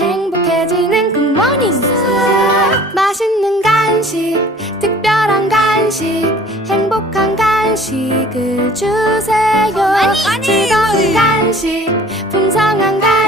행복해지는 굿모닝. 맛있는 간식, 특별한 간식, 행복한 간식을 주세요. 즐거운 간식, 풍성한 간식